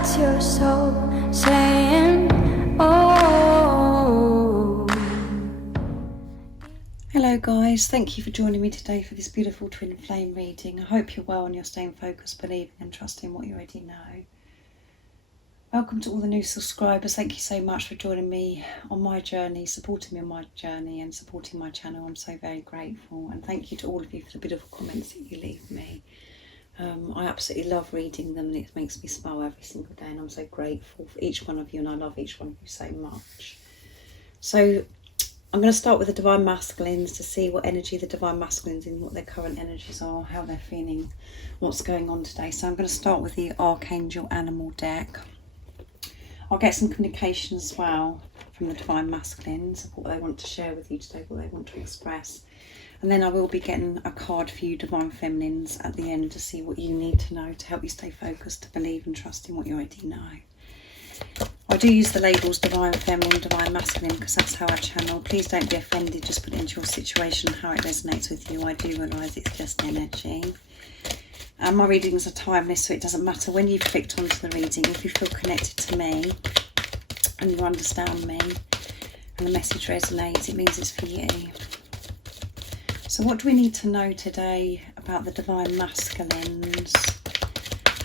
That's your soul saying, oh. Hello guys, thank you for joining me today for this beautiful twin flame reading. I hope you're well and you're staying focused, believing and trusting what you already know. Welcome to all the new subscribers. Thank you so much for joining me on my journey, supporting me on my journey and supporting my channel. I'm so very grateful, and thank you to all of you for the beautiful comments that you leave me. I absolutely love reading them, and it makes me smile every single day, and I'm so grateful for each one of you, and I love each one of you so much. So I'm going to start with the Divine Masculines to see what energy the Divine Masculines in, what their current energies are, how they're feeling, what's going on today. So I'm going to start with the Archangel Animal deck. I'll get some communication as well from the Divine Masculines of what they want to share with you today, what they want to express. And then I will be getting a card for you Divine Feminines at the end to see what you need to know to help you stay focused, to believe and trust in what you already know. I do use the labels Divine Feminine, Divine Masculine because that's how I channel. Please don't be offended, just put it into your situation how it resonates with you. I do realise it's just energy. And my readings are timeless, so it doesn't matter when you've clicked onto the reading. If you feel connected to me and you understand me and the message resonates, it means it's for you. So what do we need to know today about the Divine Masculines?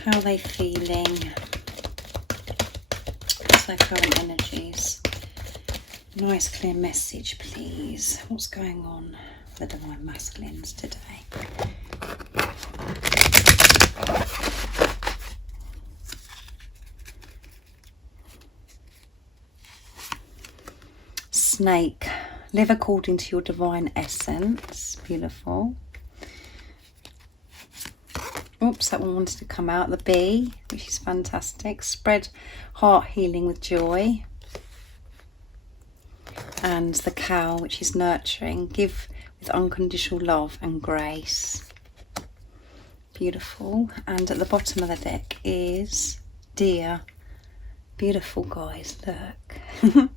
How are they feeling? What's their current energies? Nice clear message, please. What's going on for the Divine Masculines today? Snake. Live according to your divine essence. Beautiful. Oops, that one wanted to come out. The bee, which is fantastic. Spread heart healing with joy. And the cow, which is nurturing. Give with unconditional love and grace. Beautiful. And at the bottom of the deck is deer. Beautiful, guys, look.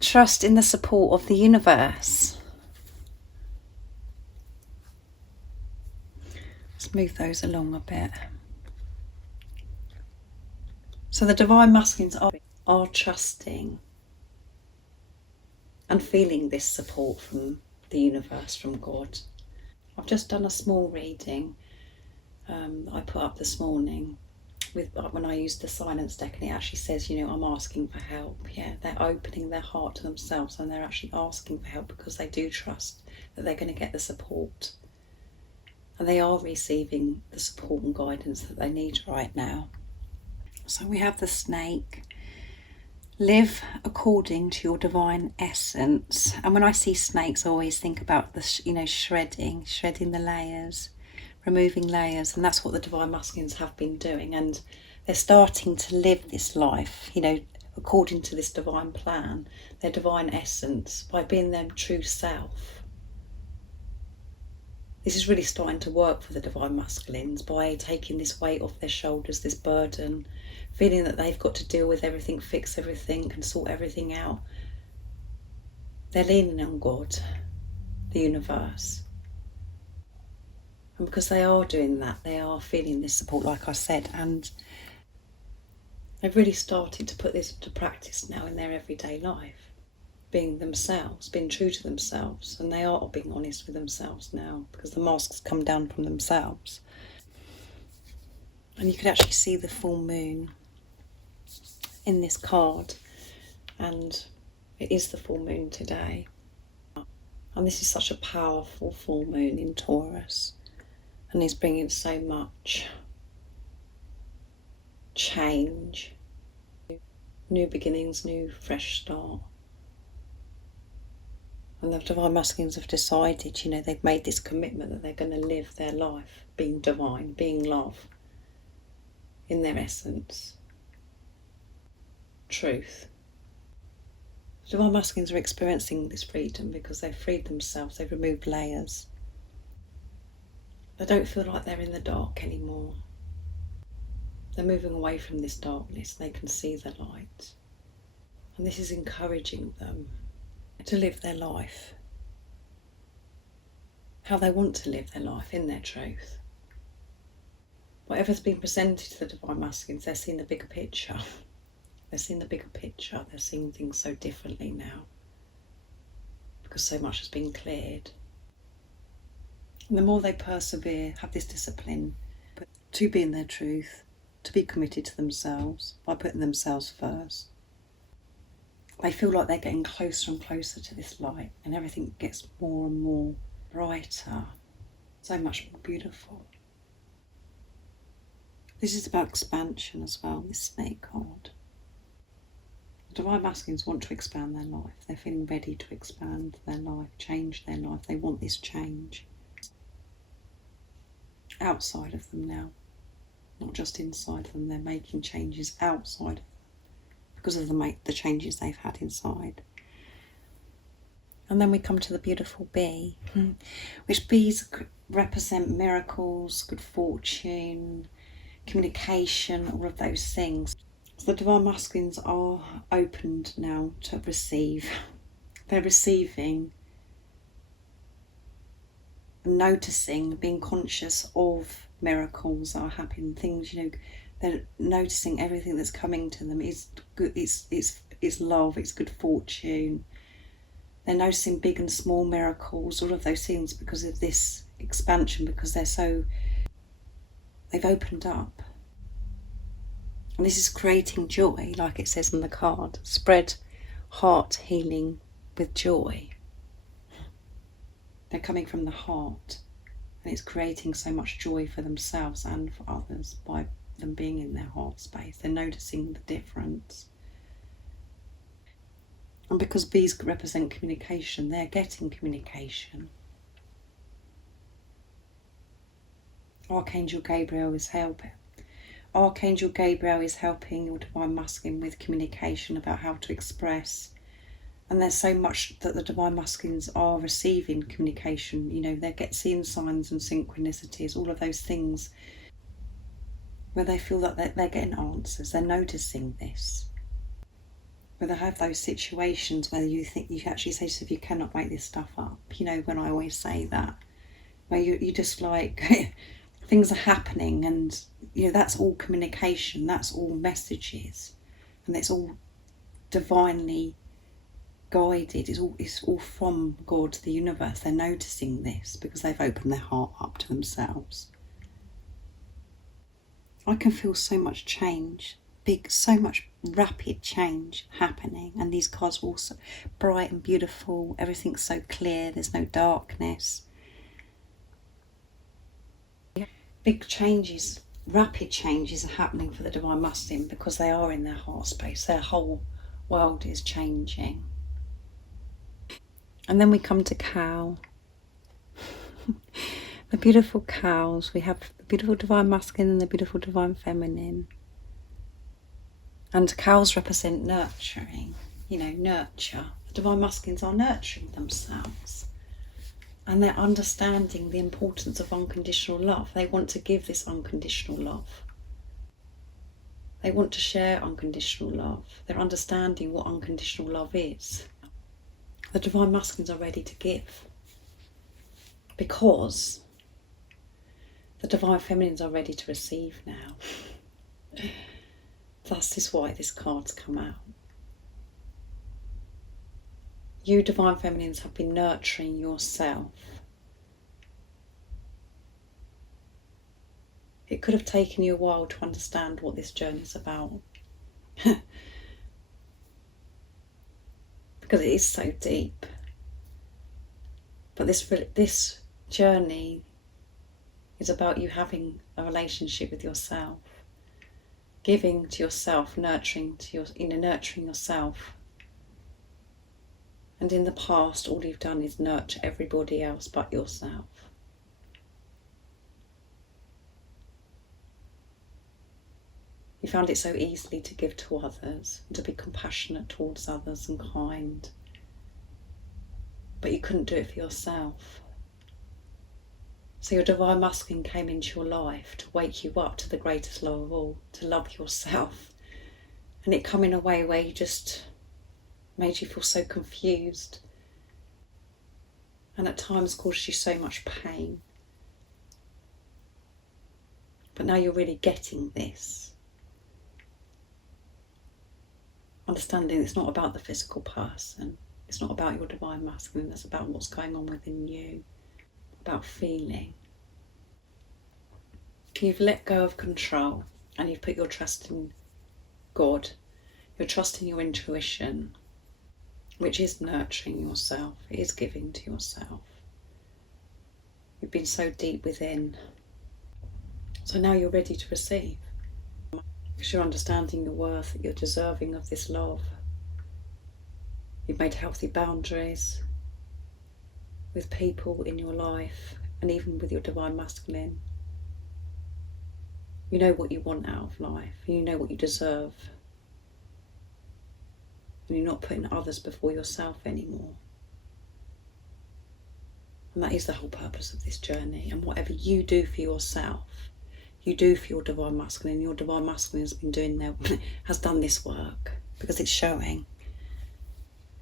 Trust in the support of the universe. Let's move those along a bit. So the Divine Masculines are trusting and feeling this support from the universe, from God. I've just done a small reading that I put up this morning with when I used the silence deck, and it actually says, you know, I'm asking for help. Yeah, they're opening their heart to themselves and they're actually asking for help because they do trust that they're going to get the support, and they are receiving the support and guidance that they need right now. So we have the snake. Live according to your divine essence. And when I see snakes, I always think about the shredding the layers, removing layers, and that's what the Divine Masculines have been doing, and they're starting to live this life, you know, according to this divine plan, their divine essence, by being their true self. This is really starting to work for the Divine Masculines by taking this weight off their shoulders, this burden, feeling that they've got to deal with everything, fix everything and sort everything out. They're leaning on God, the universe. And because they are doing that, they are feeling this support, like I said, and they've really started to put this into practice now in their everyday life, being themselves, being true to themselves, and they are being honest with themselves now because the masks come down from themselves. And you could actually see the full moon in this card, and it is the full moon today. And this is such a powerful full moon in Taurus. And he's bringing so much change, new beginnings, new fresh start. And the Divine Masculines have decided, you know, they've made this commitment that they're going to live their life being divine, being love, in their essence, truth. The Divine Masculines are experiencing this freedom because they've freed themselves, they've removed layers. They don't feel like they're in the dark anymore. They're moving away from this darkness. They can see the light. And this is encouraging them to live their life how they want to live their life in their truth. whatever's been presented to the Divine Masculines, they're seeing the bigger picture. They're seeing the bigger picture. They're seeing things so differently now because so much has been cleared. And the more they persevere, have this discipline to be in their truth, to be committed to themselves by putting themselves first, they feel like they're getting closer and closer to this light, and everything gets more and more brighter, so much more beautiful. This is about expansion as well, this snake card. The Divine Masculines want to expand their life. They're feeling ready to expand their life, change their life. They want this change outside of them now, not just inside them. They're making changes outside of them because of the changes they've had inside. And then we come to the beautiful bee, which bees represent miracles, good fortune, communication, all of those things. So the Divine Masculines are opened now to receive. They're receiving, noticing, being conscious of miracles that are happening, things, they're noticing everything that's coming to them is good, it's love, it's good fortune. They're noticing big and small miracles, all of those things because of this expansion, because they've opened up. And this is creating joy, like it says on the card. Spread heart healing with joy. They're coming from the heart, and it's creating so much joy for themselves and for others by them being in their heart space. They're noticing the difference. And because bees represent communication, they're getting communication. Archangel Gabriel is helping. Archangel Gabriel is helping your Divine Masculine with communication about how to express. And there's so much that the Divine Masculines are receiving communication. They seeing signs and synchronicities, all of those things where they feel that they're getting answers. They're noticing this. Where they have those situations where you think, you actually say to yourself, you cannot make this stuff up. When I always say that, where you just like, things are happening and, that's all communication, that's all messages, and it's all divinely guided. It's all from God, the universe. They're noticing this because they've opened their heart up to themselves. I can feel so much change, so much rapid change happening, and these cards are also bright and beautiful. Everything's so clear, there's no darkness. Big changes, rapid changes are happening for the Divine Masculine because they are in their heart space. Their whole world is changing. And then we come to cow. The beautiful cows. We have the beautiful Divine Masculine and the beautiful Divine Feminine. And cows represent nurturing, nurture. The Divine Masculines are nurturing themselves. And they're understanding the importance of unconditional love. They want to give this unconditional love. They want to share unconditional love. They're understanding what unconditional love is. The Divine Masculines are ready to give because the Divine Feminines are ready to receive now. That is why this card's come out. You Divine Feminines have been nurturing yourself. It could have taken you a while to understand what this journey is about. Because it is so deep. But this journey is about you having a relationship with yourself. Giving to yourself, nurturing yourself. And in the past, all you've done is nurture everybody else but yourself. You found it so easily to give to others, and to be compassionate towards others and kind. But you couldn't do it for yourself. So your Divine Masculine came into your life to wake you up to the greatest love of all, to love yourself. And it come in a way where you just made you feel so confused, and at times caused you so much pain. But now you're really getting this. Understanding it's not about the physical person. It's not about your divine masculine. It's about what's going on within you. About feeling. You've let go of control and you've put your trust in God. You're trusting your intuition, which is nurturing yourself. It is giving to yourself. You've been so deep within. So now you're ready to receive. Because you're understanding your worth, that you're deserving of this love. You've made healthy boundaries with people in your life and even with your divine masculine. You know what you want out of life. You know what you deserve. And you're not putting others before yourself anymore. And that is the whole purpose of this journey. And whatever you do for yourself, you do for your divine masculine. Your divine masculine has been doing has done this work because it's showing.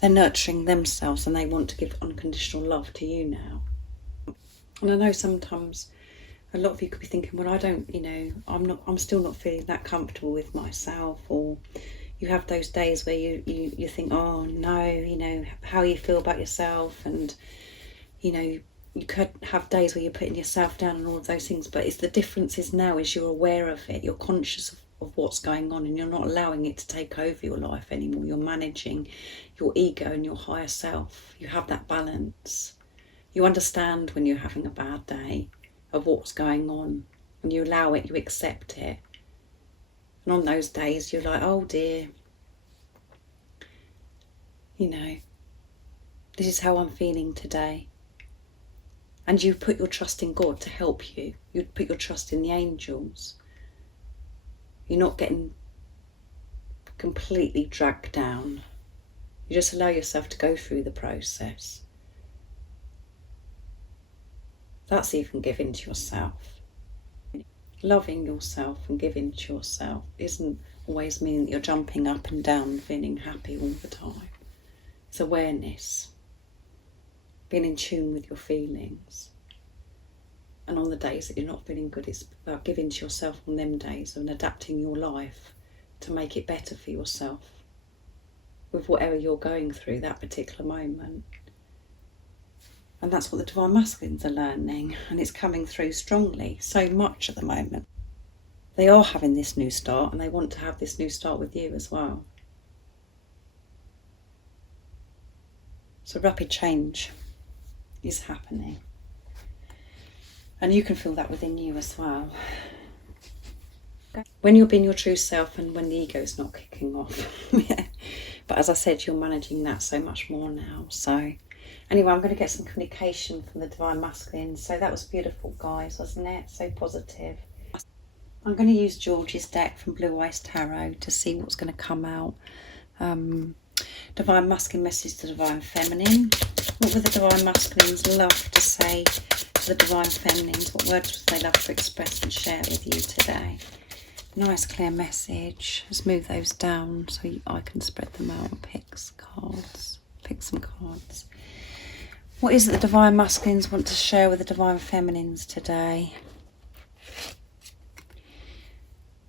They're nurturing themselves and they want to give unconditional love to you now. And I know sometimes a lot of you could be thinking, well, I don't, I'm still not feeling that comfortable with myself. Or you have those days where you think, oh no, how you feel about yourself. And, you could have days where you're putting yourself down and all of those things. But it's the difference is now is you're aware of it. You're conscious of what's going on and you're not allowing it to take over your life anymore. You're managing your ego and your higher self. You have that balance. You understand when you're having a bad day of what's going on and you allow it, you accept it. And on those days you're like, oh dear, this is how I'm feeling today. And you put your trust in God to help you. You put your trust in the angels. You're not getting completely dragged down. You just allow yourself to go through the process. That's even giving to yourself. Loving yourself and giving to yourself isn't always meaning that you're jumping up and down, feeling happy all the time. It's awareness. Being in tune with your feelings. And on the days that you're not feeling good, it's about giving to yourself on them days and adapting your life to make it better for yourself with whatever you're going through that particular moment. And that's what the divine masculines are learning, and it's coming through strongly so much at the moment. They are having this new start and they want to have this new start with you as well. So rapid change is happening. And you can feel that within you as well. When you're being your true self and when the ego is not kicking off. But as I said, you're managing that so much more now. So anyway, I'm going to get some communication from the divine masculine. So that was beautiful, guys, wasn't it? So positive. I'm going to use George's deck from Blue Eyes Tarot to see what's going to come out. Divine masculine message to divine feminine. What would the divine masculines love to say to the divine feminines? What words would they love to express and share with you today? Nice clear message. Let's move those down so I can spread them out and pick some cards. What is it the divine masculines want to share with the divine feminines today?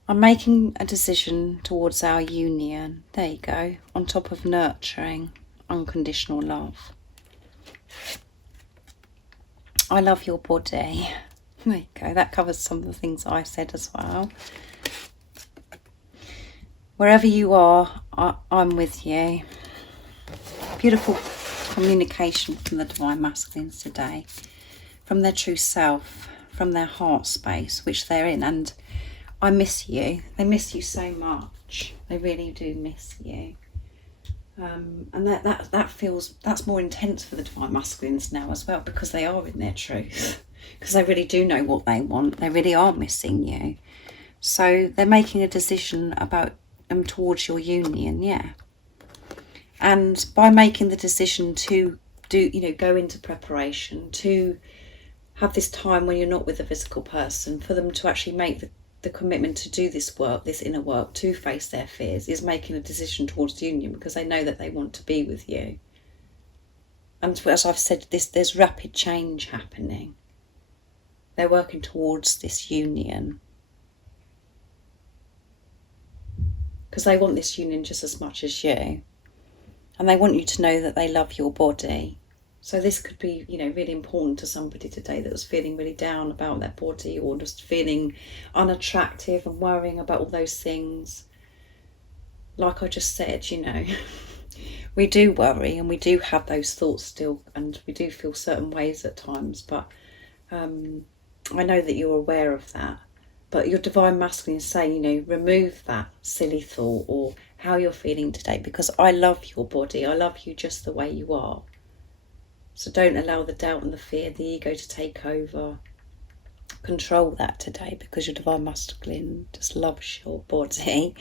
I'm making a decision towards our union. There you go. On top of nurturing unconditional love. I love your body. There you go. That covers some of the things I said as well. Wherever you are, I'm with you. Beautiful communication from the divine masculines today. From their true self, from their heart space, which they're in. And I miss you. They miss you so much. They really do miss you. And that's more intense for the divine masculines now as well, because they are in their truth. Because they really do know what they want. They really are missing you. So they're making a decision about towards your union, yeah. And by making the decision to go into preparation, to have this time when you're not with a physical person, for them to actually make the commitment to do this work, this inner work, to face their fears, is making a decision towards union because they know that they want to be with you. And as I've said, there's rapid change happening. They're working towards this union. because they want this union just as much as you. And they want you to know that they love your body. So this could be, really important to somebody today that was feeling really down about their body, or just feeling unattractive and worrying about all those things. Like I just said, we do worry and we do have those thoughts still, and we do feel certain ways at times, but I know that you're aware of that. But your divine masculine is saying, remove that silly thought or how you're feeling today, because I love your body. I love you just the way you are. So don't allow the doubt and the fear, the ego to take over. Control that today, because your divine masculine just loves your body.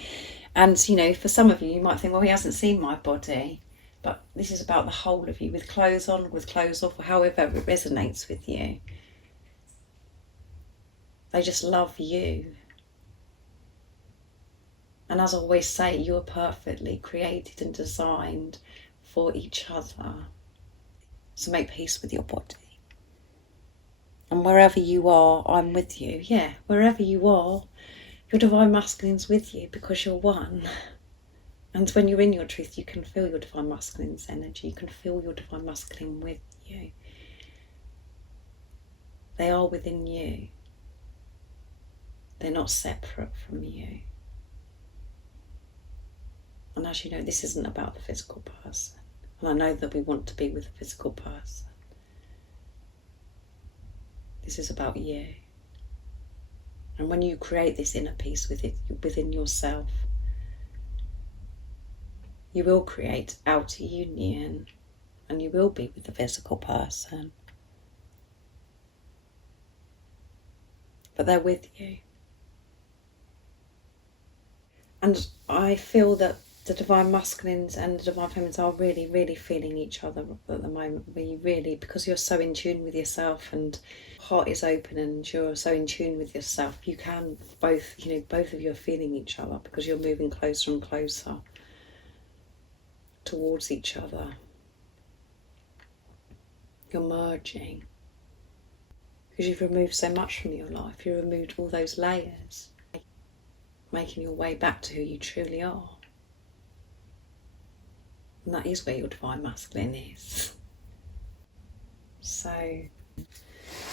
And, for some of you might think, well, he hasn't seen my body. But this is about the whole of you, with clothes on, with clothes off, or however it resonates with you. They just love you. And as I always say, you are perfectly created and designed for each other. So make peace with your body. And wherever you are, I'm with you. Yeah, wherever you are, your divine masculine's with you, because you're one. And when you're in your truth, you can feel your divine masculine's energy. You can feel your divine masculine with you. They are within you. They're not separate from you. And as you know, this isn't about the physical person. And I know that we want to be with a physical person. This is about you. And when you create this inner peace within yourself, you will create outer union, and you will be with the physical person. But they're with you. And I feel that the divine masculines and the divine feminines are really, really feeling each other at the moment. Really, because you're so in tune with yourself and heart is open and you're so in tune with yourself, you can both, both of you are feeling each other, because you're moving closer and closer towards each other. You're merging, because you've removed so much from your life. You've removed all those layers, making your way back to who you truly are. And that is where your divine masculine is. So I'm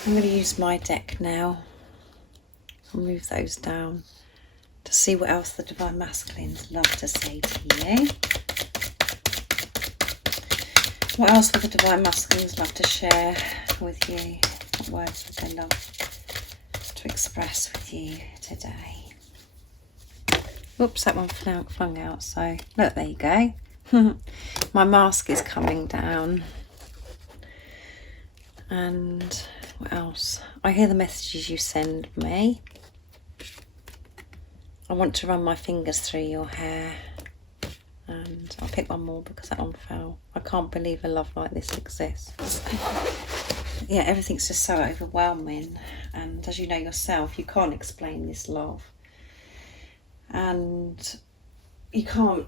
going to use my deck now. I'll move those down to see what else the divine masculines love to say to you. What else would the divine masculines love to share with you? What words would they love to express with you today? Oops, that one flung out. So look, there you go. My mask is coming down. And what else? I hear the messages you send me. I want to run my fingers through your hair. And I'll pick one more because that one fell. I can't believe a love like this exists. Yeah, everything's just so overwhelming. And as you know yourself, you can't explain this love. And you can't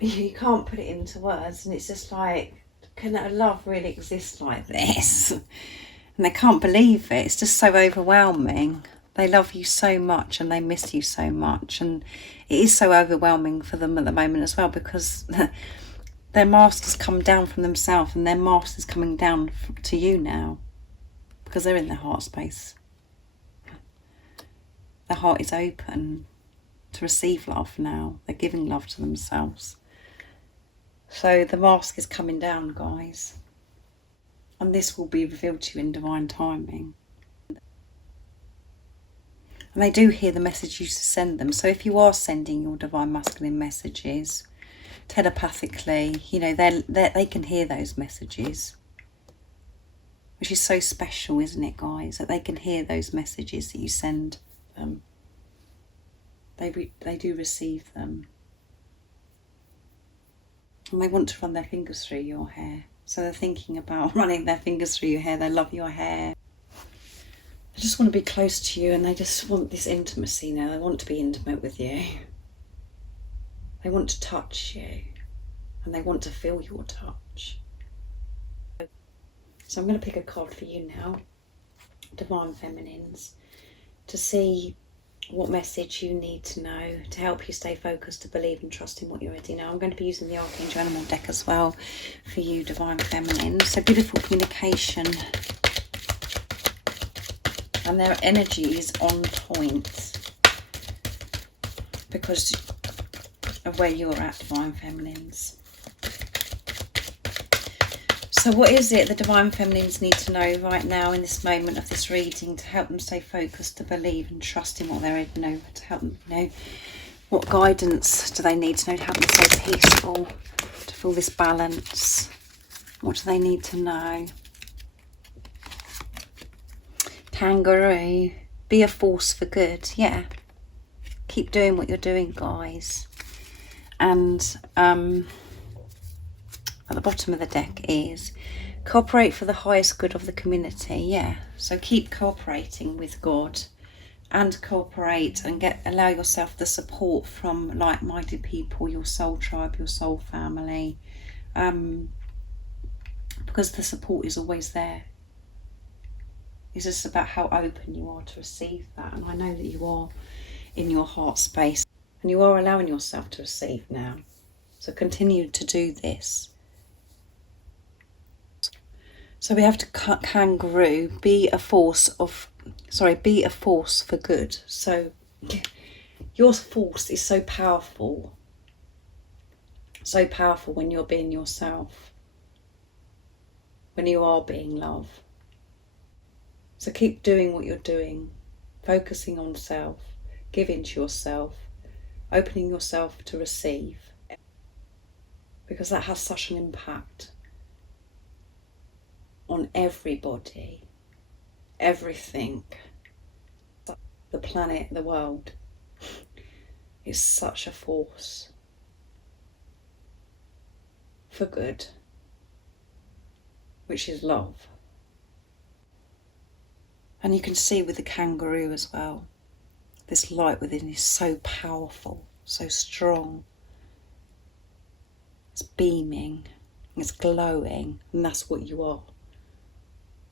put it into words, and it's just like, can a love really exist like this? And they can't believe it. It's just so overwhelming. They love you so much and they miss you so much, and it is so overwhelming for them at the moment as well, because their mask has come down from themselves and their mask is coming down to you now, because they're in their heart space. Their heart is open to receive love now. They're giving love to themselves. So the mask is coming down, guys. And this will be revealed to you in divine timing. And they do hear the message you send them. So if you are sending your divine masculine messages telepathically, they can hear those messages. Which is so special, isn't it, guys? That they can hear those messages that you send them. They do receive them. And they want to run their fingers through your hair. So they're thinking about running their fingers through your hair. They love your hair. They just want to be close to you, and they just want this intimacy now. They want to be intimate with you. They want to touch you. And they want to feel your touch. So I'm going to pick a card for you now, Divine Feminines, to see what message you need to know to help you stay focused, to believe and trust in what you already know. I'm going to be using the Archangel Animal deck as well for you, Divine Feminine. So beautiful communication. And their energy is on point because of where you're at, Divine Feminines. So what is it the Divine Feminines need to know right now in this moment of this reading to help them stay focused, to believe and trust in what they already know, to help them, you know, what guidance do they need to know to help them stay peaceful, to feel this balance? What do they need to know? Kangaroo, be a force for good. Yeah, keep doing what you're doing, guys. And at the bottom of the deck is cooperate for the highest good of the community. Yeah, so keep cooperating with God and cooperate and allow yourself the support from like-minded people, your soul tribe, your soul family, because the support is always there. It's just about how open you are to receive that, and I know that you are in your heart space and you are allowing yourself to receive now. So continue to do this. So we have to cut kangaroo, be a force for good. So your force is so powerful when you're being yourself, when you are being love. So keep doing what you're doing, focusing on self, giving to yourself, opening yourself to receive, because that has such an impact on everybody, everything, the planet, the world. Is such a force for good, which is love. And you can see with the kangaroo as well, this light within is so powerful, so strong. It's beaming, it's glowing, and that's what you are.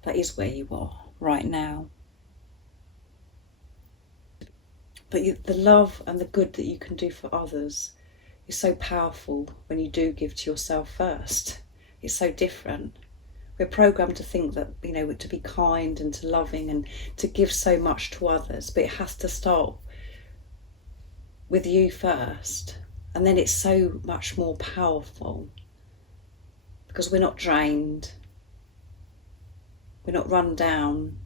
That is where you are right now. But the love and the good that you can do for others is so powerful when you do give to yourself first. It's so different. We're programmed to think that, you know, to be kind and to loving and to give so much to others, but it has to start with you first. And then it's so much more powerful because we're not drained. We're not run down.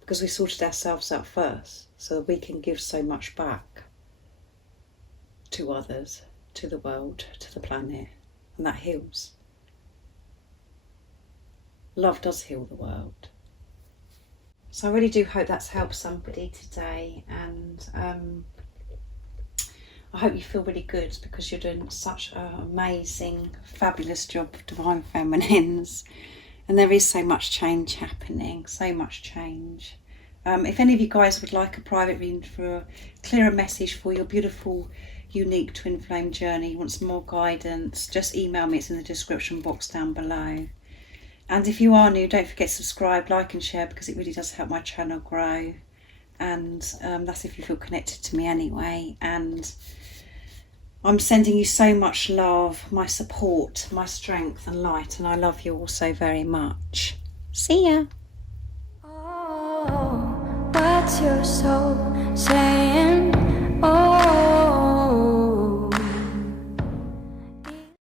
Because we sorted ourselves out first so that we can give so much back to others, to the world, to the planet, and that heals. Love does heal the world. So I really do hope that's helped somebody today, and I hope you feel really good because you're doing such an amazing, fabulous job, Divine Feminines. And there is so much change happening, so much change. If any of you guys would like a private reading for a clearer message for your beautiful, unique twin flame journey, want some more guidance, just email me, it's in the description box down below. And if you are new, don't forget to subscribe, like and share, because it really does help my channel grow. And that's if you feel connected to me anyway. And I'm sending you so much love, my support, my strength and light, and I love you all so very much. See ya. Oh, what's your soul saying?